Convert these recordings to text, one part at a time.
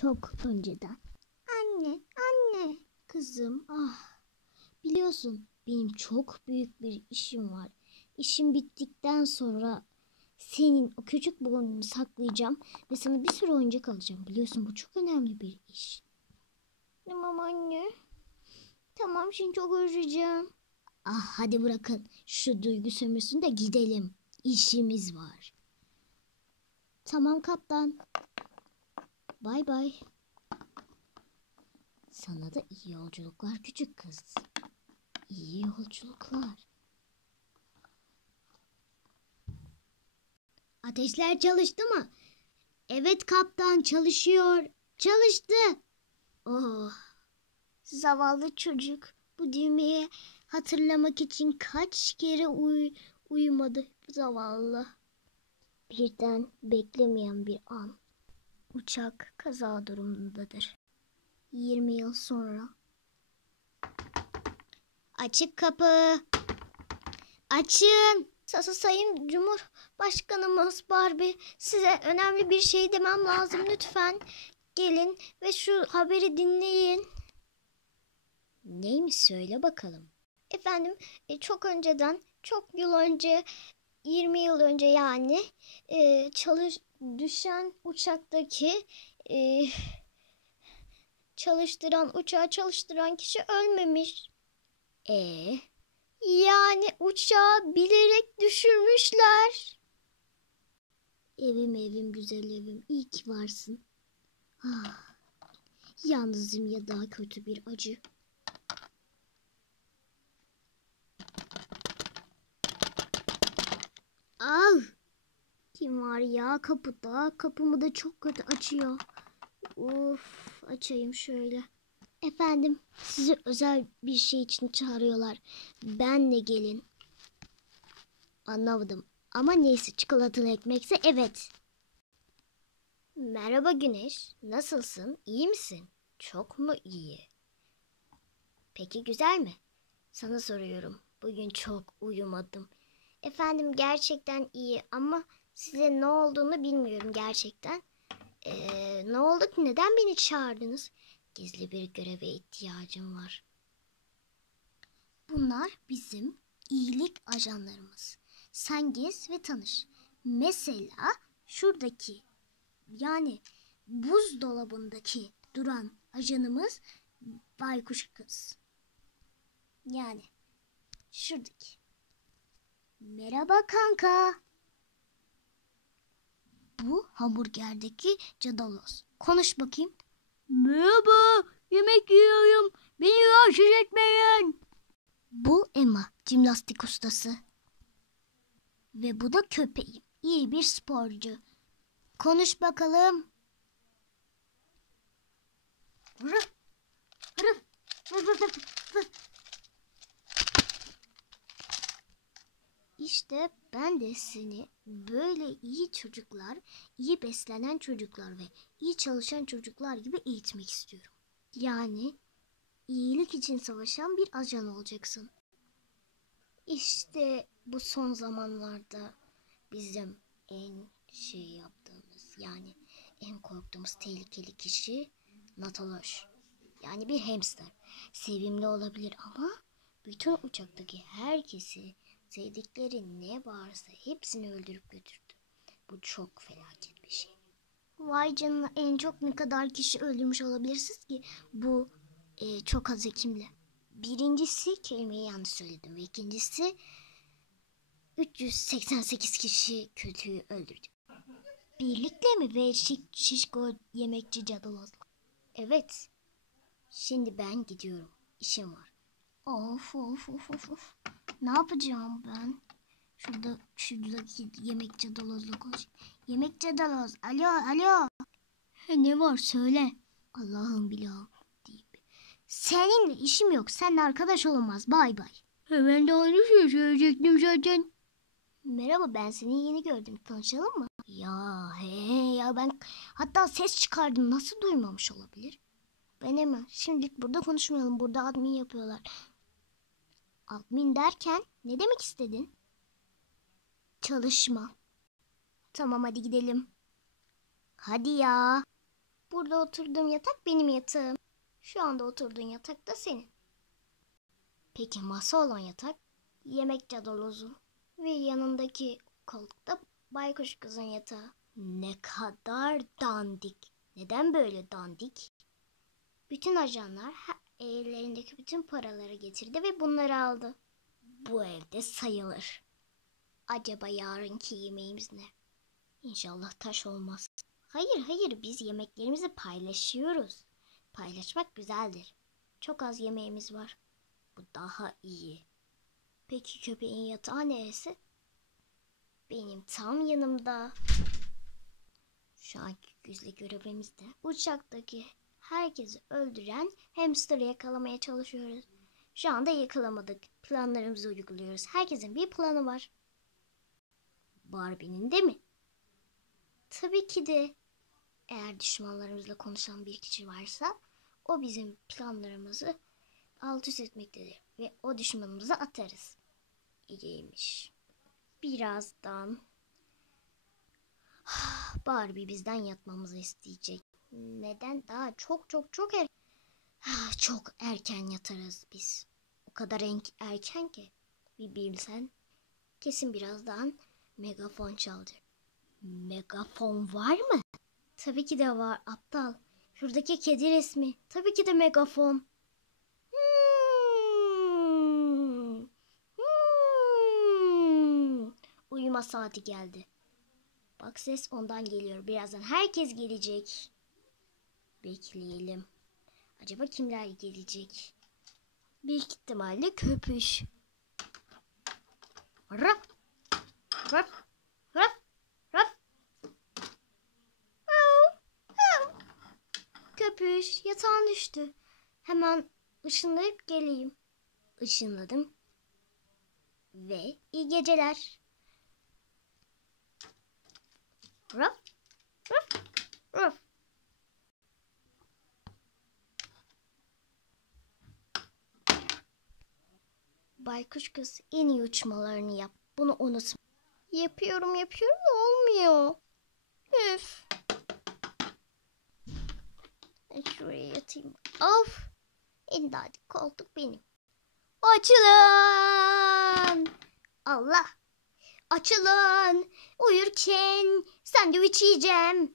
Çok önceden. Anne. Kızım, biliyorsun benim çok büyük bir işim var. İşim bittikten sonra senin o küçük boynunu saklayacağım ve sana bir sürü oyuncak alacağım. Biliyorsun bu çok önemli bir iş. Tamam anne. Tamam, şimdi çok özleyeceğim. Hadi bırakın şu duygu sömürsün de gidelim. İşimiz var. Tamam kaptan. Bay bay. Sana da iyi yolculuklar küçük kız. İyi yolculuklar. Ateşler çalıştı mı? Evet kaptan, çalışıyor. Çalıştı. Oh, zavallı çocuk bu düğmeye hatırlamak için kaç kere uyumadı zavallı. Birden beklemeyen bir an. Uçak kaza durumundadır. 20 yıl sonra. Açık kapı. Açın. Sayın Cumhurbaşkanımız Barbie, size önemli bir şey demem lazım. Lütfen gelin ve şu haberi dinleyin. Neymiş, söyle bakalım. Efendim, çok önceden, çok yıl önce, 20 yıl önce yani düşen uçaktaki uçağı çalıştıran kişi ölmemiş. Yani uçağı bilerek düşürmüşler. Evim güzel evim, iyi ki varsın. Yalnızım ya daha kötü bir acı. Kim var ya kapıda? Kapımı da çok kötü açıyor. Açayım şöyle. Efendim, sizi özel bir şey için çağırıyorlar. Benle gelin. Anlamadım. Ama neyse, çikolatalı ekmekse evet. Merhaba Güneş. Nasılsın? İyi misin? Çok mu iyi? Peki güzel mi? Sana soruyorum. Bugün çok uyumadım. Efendim, gerçekten iyi ama size ne olduğunu bilmiyorum gerçekten. Ne oldu ki? Neden beni çağırdınız? Gizli bir göreve ihtiyacım var. Bunlar bizim iyilik ajanlarımız. Sen gez ve tanış. Mesela şuradaki, yani buzdolabındaki duran ajanımız Baykuş Kız. Yani şuradaki. Merhaba kanka. Bu hamburgerdeki Cadalos. Konuş bakayım. Merhaba, yemek yiyorum. Beni rahatsız etmeyin. Bu Emma, jimnastik ustası. Ve bu da köpeğim, iyi bir sporcu. Konuş bakalım. Rıf, rıf, rıf, rıf, rıf, rıf. İşte ben de seni böyle iyi çocuklar, iyi beslenen çocuklar ve iyi çalışan çocuklar gibi eğitmek istiyorum. Yani iyilik için savaşan bir ajan olacaksın. İşte bu son zamanlarda bizim en yaptığımız, yani en korktuğumuz tehlikeli kişi Nataloş. Yani bir hamster. Sevimli olabilir ama bütün uçaktaki herkesi, sevdikleri ne varsa hepsini öldürüp götürdü. Bu çok felaket bir şey. Vay canına, en çok ne kadar kişi öldürmüş olabilirsiniz ki? Bu çok az hekimle. Birincisi, kelimeyi yanlış söyledim ve ikincisi 388 kişi kötüyü öldürdü. Birlikte mi ve şişko yemekçi cadalozla? Evet. Şimdi ben gidiyorum. İşim var. Of. Ne yapacağım ben? Şuradaki yemek cadalozla konuş. Yemek cadaloz. Alo. Ne var söyle. Allah'ım bilahım deyip. Seninle işim yok. Seninle arkadaş olamaz. Bay bay. Ben de aynı şeyi söyleyecektim zaten. Merhaba, ben seni yeni gördüm. Tanışalım mı? Ya ben hatta ses çıkardım. Nasıl duymamış olabilir? Ben hemen şimdilik burada konuşmayalım. Burada admin yapıyorlar. Admin derken ne demek istedin? Çalışma. Tamam, hadi gidelim. Hadi ya. Burada oturduğum yatak benim yatağım. Şu anda oturduğun yatak da senin. Peki masa olan yatak yemek cadalozu ve yanındaki koltukta baykuş kızın yatağı. Ne kadar dandik. Neden böyle dandik? Bütün ajanlar ellerindeki bütün paraları getirdi ve bunları aldı. Bu evde sayılır. Acaba yarınki yemeğimiz ne? İnşallah taş olmaz. Hayır biz yemeklerimizi paylaşıyoruz. Paylaşmak güzeldir. Çok az yemeğimiz var. Bu daha iyi. Peki köpeğin yatağı neresi? Benim tam yanımda. Şu anki gizli görevimiz de uçaktaki herkesi öldüren hamsterı yakalamaya çalışıyoruz. Şu anda yakalamadık. Planlarımızı uyguluyoruz. Herkesin bir planı var. Barbie'nin de mi? Tabii ki de. Eğer düşmanlarımızla konuşan bir kişi varsa o bizim planlarımızı alt üst etmektedir ve o düşmanımızı atarız. İyiymiş. Birazdan Barbie bizden yatmamızı isteyecek. Neden? Daha çok erken yatarız biz. O kadar erken ki. Bir bilsen. Kesin birazdan megafon çalacak. Megafon var mı? Tabii ki de var aptal. Şuradaki kedi resmi. Tabii ki de megafon. Uyuma saati geldi. Bak ses ondan geliyor. Birazdan herkes gelecek. Bekleyelim. Acaba kimler gelecek? Büyük ihtimalle köpüş. Raf. Raf. Raf. Raf. Köpüş yatağın düştü. Hemen ışınlayıp geleyim. Işınladım. Ve iyi geceler. Raf. Raf. Raf. Baykuş kız en iyi uçmalarını yap. Bunu unutma. Yapıyorum da olmuyor. Üf. Şuraya yatayım. Of. En dadik koltuk benim. Açılın. Allah. Açılın. Uyurken sandviç yiyeceğim.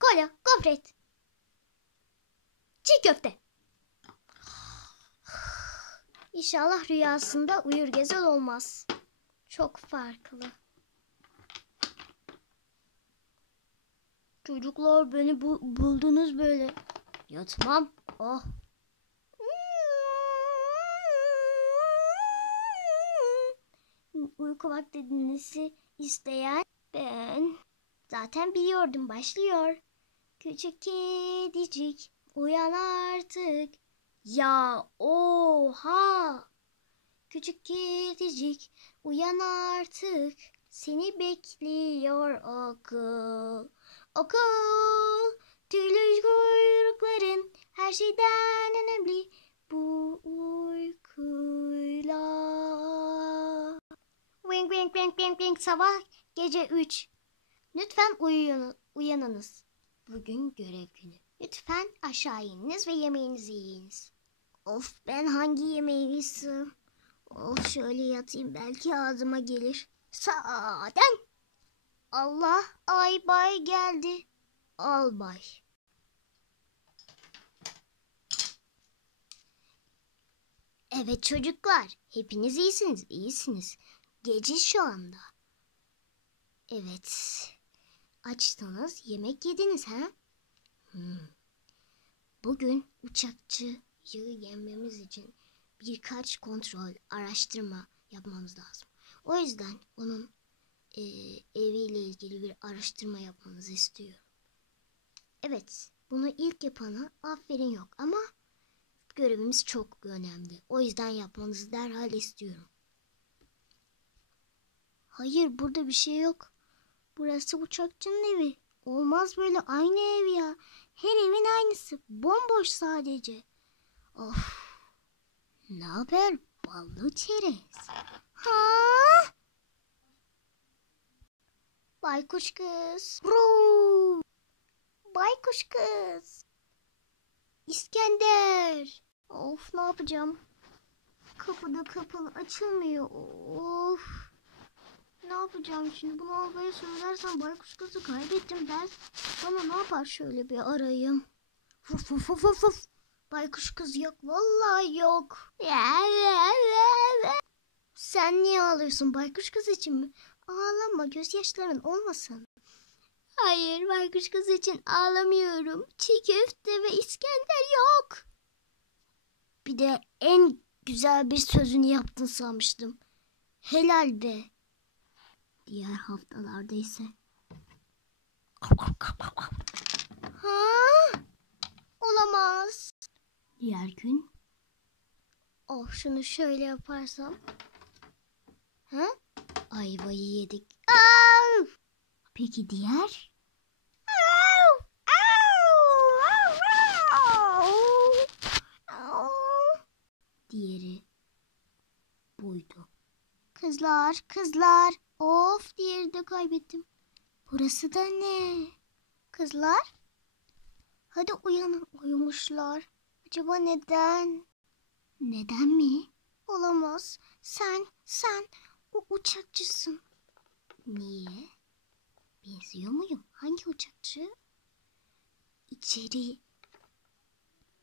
Kola, gofret. Çiğ köfte. İnşallah rüyasında uyur gezer olmaz. Çok farklı. Çocuklar beni buldunuz böyle. Yatmam. Oh. Uyku vakti dinlesi isteyen ben. Zaten biliyordum başlıyor. Küçük kedicik uyan artık. Ya oha. Küçük kedicik uyan artık. Seni bekliyor okul. Okul. Tüylü kuyrukların her şeyden önemli. Bu uykuyla. Wink wink wink wink wink sabah gece 3. Lütfen uyanınız. Bugün görev günü. Lütfen aşağı ininiz ve yemeğinizi yiyiniz. Of ben hangi yemeği yiyeyim? Of şöyle yatayım belki ağzıma gelir. Saaden. Allah ay bay geldi. Al bay. Evet çocuklar hepiniz iyisiniz. Gece şu anda. Evet. Açtınız yemek yediniz ha? Bugün uçakçıyı yenmemiz için birkaç kontrol, araştırma yapmamız lazım. O yüzden onun eviyle ilgili bir araştırma yapmanızı istiyorum. Evet, bunu ilk yapana aferin yok ama görevimiz çok önemli. O yüzden yapmanızı derhal istiyorum. Hayır, burada bir şey yok. Burası uçakçının evi. Olmaz böyle aynı ev ya. Her evin aynısı. Bomboş sadece. Of. Ne haber ballı çerez? Ha? Baykuş kız. Bro. Baykuş kız. İskender. Of, ne yapacağım? Kapıda kapalı, açılmıyor. Of. Ne yapacağım şimdi? Bunu Alba'ya söylersem baykuş kızı kaybettim der. Bana ne yapar, şöyle bir arayayım. Fuf fuf fuf fuf fuf. Baykuş kız yok. Vallahi yok. Sen niye ağlıyorsun? Baykuş kız için mi? Ağlama, gözyaşların olmasın. Hayır, baykuş kız için ağlamıyorum. Çiğ köfte ve İskender yok. Bir de en güzel bir sözünü yaptın sanmıştım. Helal be. Diğer haftalarda ise. Ha? Olamaz. Diğer gün. Oh, şunu şöyle yaparsam. Ha? Ayvayı yedik. Aa! Peki diğer? Au! Au! Au! Au! Diğeri buydu. Kızlar, kızlar. Of, diğeri de kaybettim. Burası da ne? Kızlar? Hadi uyanın, uyumuşlar. Acaba neden? Neden mi? Olamaz. Sen o uçakçısın. Niye? Benziyor muyum? Hangi uçakçı? İçeri